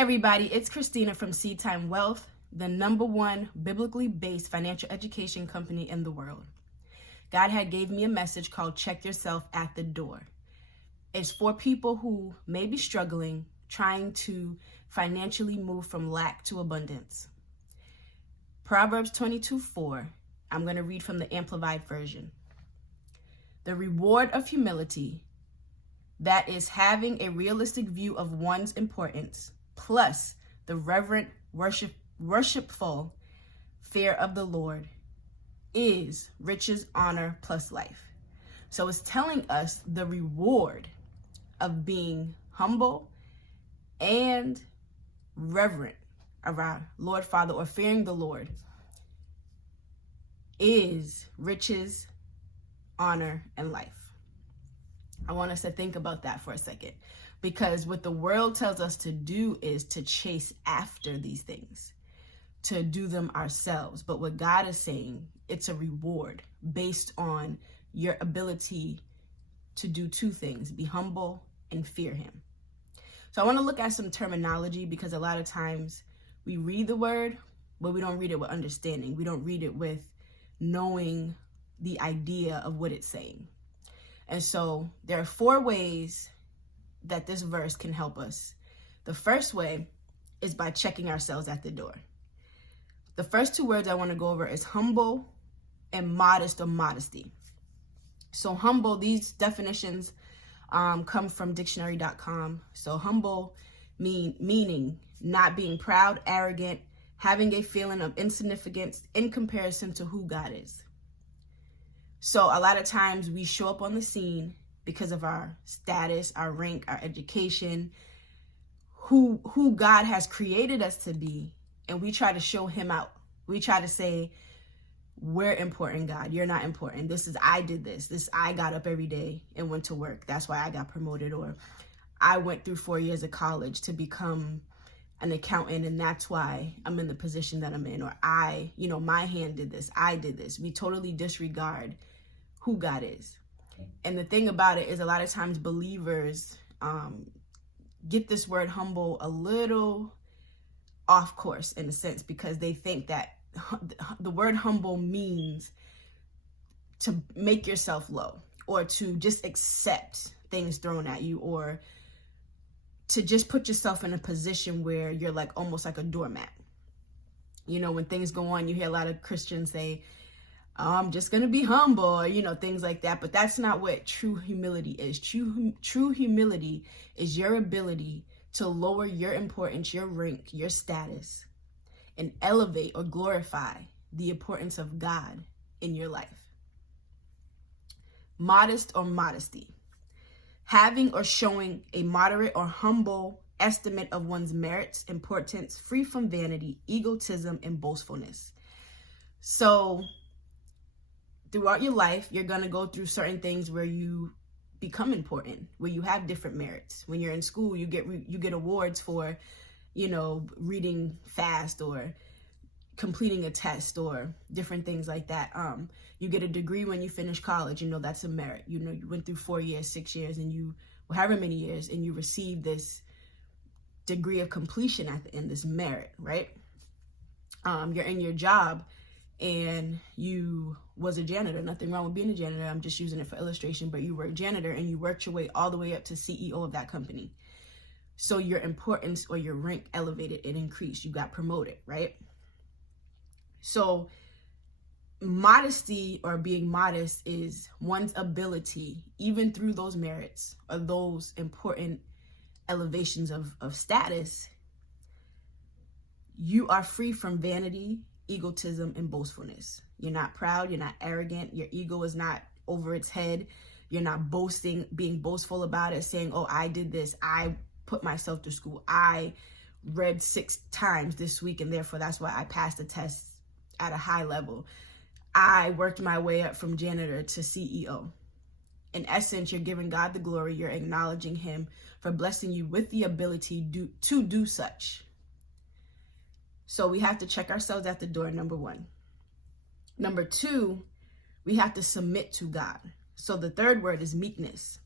everybody, it's Kristina from Seed Time Wealth, the #1 biblically based financial education company in the world. God had gave me a message called Check Yourself at the Door. It's for people who may be struggling, trying to financially move from lack to abundance. Proverbs 22:4, I'm going to read from the Amplified Version. The reward of humility, that is having a realistic view of one's importance, plus the reverent, worshipful fear of the Lord, is riches, honor, plus life. So it's telling us the reward of being humble and reverent of our Lord Father, or fearing the Lord, is riches, honor, and life. I want us to think about that for a second, because what the world tells us to do is to chase after these things, to do them ourselves. But what God is saying, it's a reward based on your ability to do two things: be humble and fear him. So I want to look at some terminology, because a lot of times we read the word, but we don't read it with understanding. We don't read it with knowing the idea of what it's saying. And so there are 4 ways that this verse can help us. The first way is by checking ourselves at the door. The first 2 words I want to go over is humble and modest, or modesty. So humble, these definitions come from dictionary.com. So humble meaning not being proud, arrogant, having a feeling of insignificance in comparison to who God is. So a lot of times we show up on the scene because of our status, our rank, our education, who God has created us to be, and we try to show him out. We try to say, we're important, God. You're not important. I did this. I got up every day and went to work. That's why I got promoted. Or I went through 4 years of college to become an accountant, and that's why I'm in the position that I'm in. Or my hand did this. I did this. We totally disregard who God is. And the thing about it is, a lot of times believers get this word humble a little off course, in a sense, because they think that the word humble means to make yourself low, or to just accept things thrown at you, or to just put yourself in a position where you're like almost like a doormat. When things go on, you hear a lot of Christians say, I'm just going to be humble, things like that. But that's not what true humility is. True humility is your ability to lower your importance, your rank, your status, and elevate or glorify the importance of God in your life. Modest or modesty, having or showing a moderate or humble estimate of one's merits, importance, free from vanity, egotism, and boastfulness. So throughout your life, you're going to go through certain things where you become important, where you have different merits. When you're in school, you get awards for, reading fast, or completing a test, or different things like that. You get a degree when you finish college, that's a merit. You went through 4 years, 6 years, and however many years, and you received this degree of completion at the end, this merit, right? You're in your job, and you was a janitor. Nothing wrong with being a janitor. I'm just using it for illustration, but you were a janitor, and you worked your way all the way up to CEO of that company. So your importance or your rank elevated, it increased. You got promoted, right? So modesty, or being modest, is one's ability, even through those merits or those important elevations of status, you are free from vanity, egotism, and boastfulness. You're not proud. You're not arrogant. Your ego is not over its head. You're not boasting, being boastful about it, saying, oh, I did this. I put myself through school. I read 6 times this week, and therefore that's why I passed the test at a high level. I worked my way up from janitor to CEO. In essence, you're giving God the glory. You're acknowledging him for blessing you with the ability to do such. So we have to check ourselves at the door, number 1. Number 2, we have to submit to God. So the third word is meekness.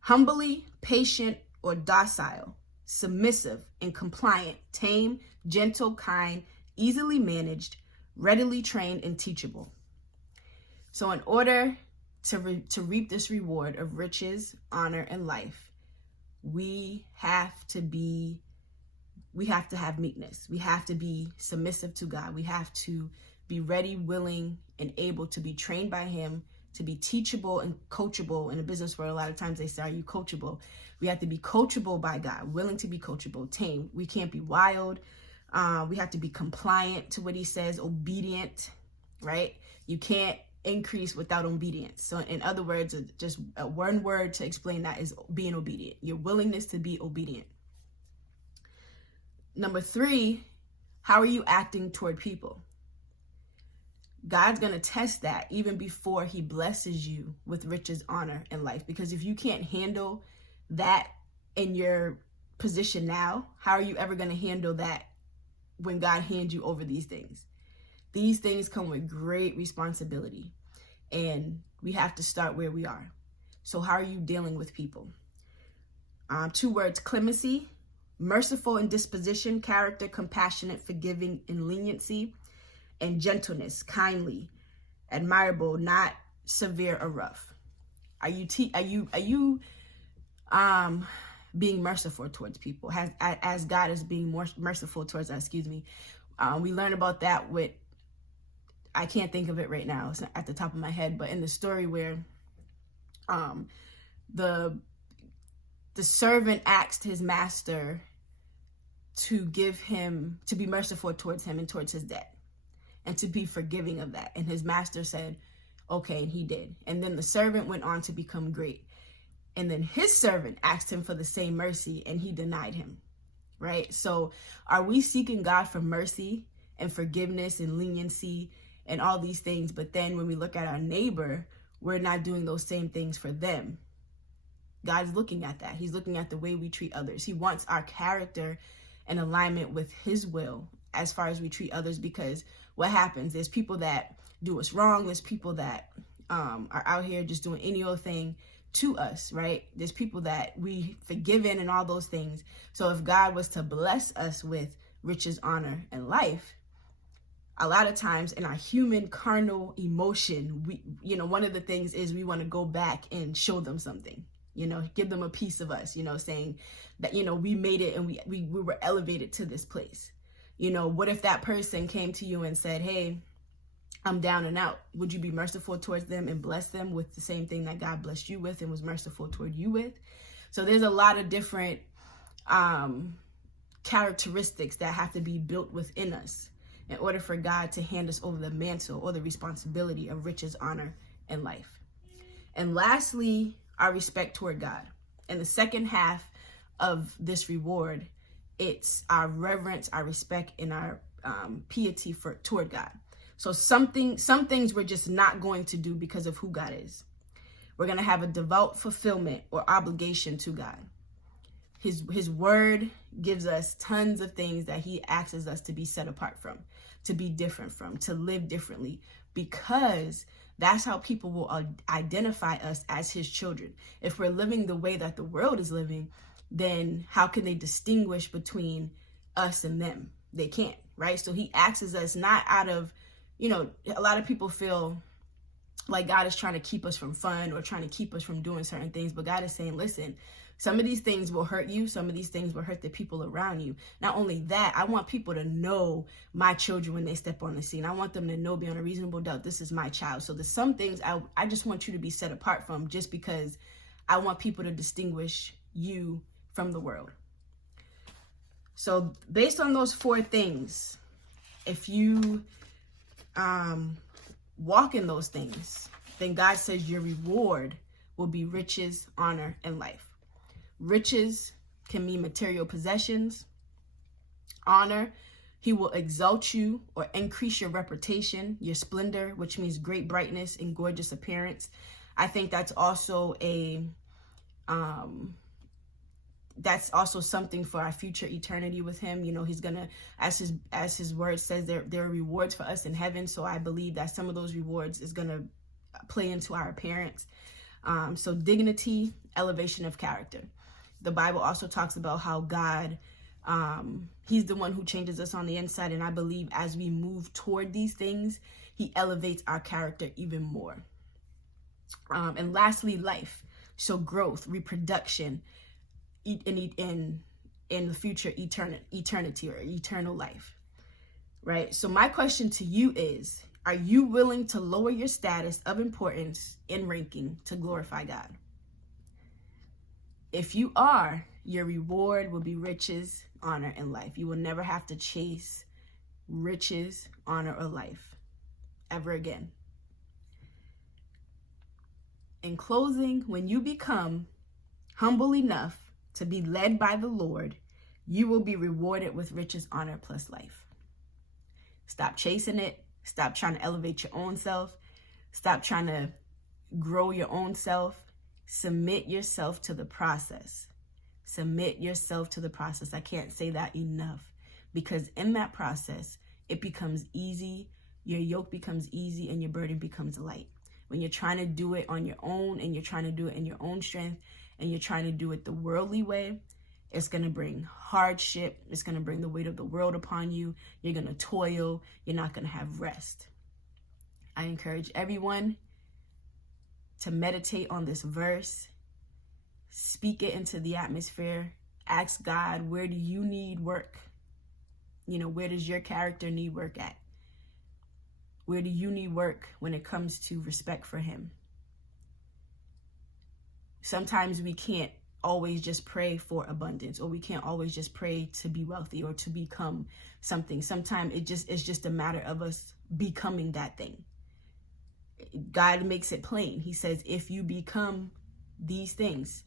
Humbly patient or docile, submissive and compliant, tame, gentle, kind, easily managed, readily trained, and teachable. So in order to reap this reward of riches, honor, and life, we have to have meekness. We have to be submissive to God. We have to be ready, willing, and able to be trained by him, to be teachable and coachable. In the business world, a lot of times they say, are you coachable? We have to be coachable by God, willing to be coachable, tame. We can't be wild. We have to be compliant to what he says, obedient, right? You can't increase without obedience. So in other words, just one word to explain that is being obedient. Your willingness to be obedient. Number 3, how are you acting toward people? God's going to test that even before he blesses you with riches, honor, and life. Because if you can't handle that in your position now, how are you ever going to handle that when God hands you over these things? These things come with great responsibility, and we have to start where we are. So how are you dealing with people? 2 words: clemency, merciful in disposition, character, compassionate, forgiving, and leniency, and gentleness, kindly, admirable, not severe or rough. Are you being merciful towards people as God is being more merciful towards us? We learn about that with, I can't think of it right now, it's not at the top of my head, but in the story where the servant asked his master to be merciful towards him and towards his debt, and to be forgiving of that. And his master said, okay, and he did. And then the servant went on to become great. And then his servant asked him for the same mercy, and he denied him, right? So are we seeking God for mercy and forgiveness and leniency and all these things, but then when we look at our neighbor, we're not doing those same things for them? God's looking at that. He's looking at the way we treat others. He wants our character in alignment with his will as far as we treat others, because what happens, there's people that do us wrong. There's people that are out here just doing any old thing to us, right? There's people that we forgiven and all those things. So if God was to bless us with riches, honor, and life, a lot of times in our human carnal emotion, one of the things is we want to go back and show them something, give them a piece of us, saying that, we made it and we were elevated to this place. What if that person came to you and said, hey, I'm down and out? Would you be merciful towards them and bless them with the same thing that God blessed you with and was merciful toward you with? So there's a lot of different characteristics that have to be built within us in order for God to hand us over the mantle or the responsibility of riches, honor, and life. And lastly, our respect toward God. In the second half of this reward, it's our reverence, our respect, and our piety toward God. So some things we're just not going to do because of who God is. We're going to have a devout fulfillment or obligation to God. His word gives us tons of things that he asks us to be set apart from, to be different from, to live differently, because that's how people will identify us as his children. If we're living the way that the world is living, then how can they distinguish between us and them? They can't, right? So he asks us not out of, a lot of people feel like God is trying to keep us from fun or trying to keep us from doing certain things. But God is saying, listen, some of these things will hurt you. Some of these things will hurt the people around you. Not only that, I want people to know my children when they step on the scene. I want them to know beyond a reasonable doubt, this is my child. So there's some things I just want you to be set apart from, just because I want people to distinguish you from the world. So based on those 4 things, if you walk in those things, then God says your reward will be riches, honor, and life. Riches can mean material possessions. Honor, he will exalt you or increase your reputation, your splendor, which means great brightness and gorgeous appearance. I think that's also something for our future eternity with him. He's gonna, as his word says, there are rewards for us in heaven. So I believe that some of those rewards is gonna play into our appearance. So dignity, elevation of character. The Bible also talks about how God, he's the one who changes us on the inside. And I believe as we move toward these things, he elevates our character even more. And lastly, life. So growth, reproduction, in the future, eternity or eternal life, right? So my question to you is, are you willing to lower your status of importance in ranking to glorify God? If you are, your reward will be riches, honor, and life. You will never have to chase riches, honor, or life ever again. In closing, when you become humble enough to be led by the Lord, you will be rewarded with riches, honor, plus life. Stop chasing it. Stop trying to elevate your own self. Stop trying to grow your own self. Submit yourself to the process. Submit yourself to the process. I can't say that enough, because in that process, it becomes easy. Your yoke becomes easy and your burden becomes light. When you're trying to do it on your own and you're trying to do it in your own strength and you're trying to do it the worldly way, it's going to bring hardship. It's going to bring the weight of the world upon you. You're going to toil. You're not going to have rest. I encourage everyone to meditate on this verse. Speak it into the atmosphere. Ask God, where do you need work? Where does your character need work at? Where do you need work when it comes to respect for him? Sometimes we can't always just pray for abundance, or we can't always just pray to be wealthy or to become something. Sometimes it's just a matter of us becoming that thing. God makes it plain. He says, if you become these things,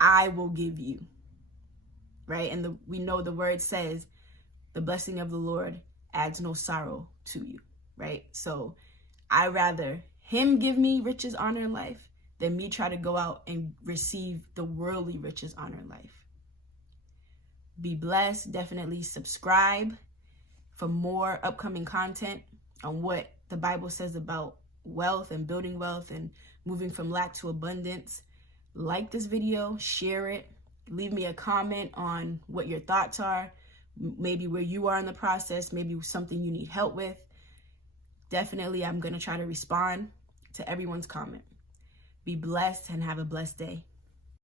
I will give you. Right? And we know the word says, the blessing of the Lord adds no sorrow to you. Right? So I rather him give me riches, honor, and life than me try to go out and receive the worldly riches, honor, and life. Be blessed. Definitely subscribe for more upcoming content on what the Bible says about wealth and building wealth and moving from lack to abundance. Like this video, share it, leave me a comment on what your thoughts are, maybe where you are in the process, maybe something you need help with. Definitely, I'm going to try to respond to everyone's comment. Be blessed and have a blessed day.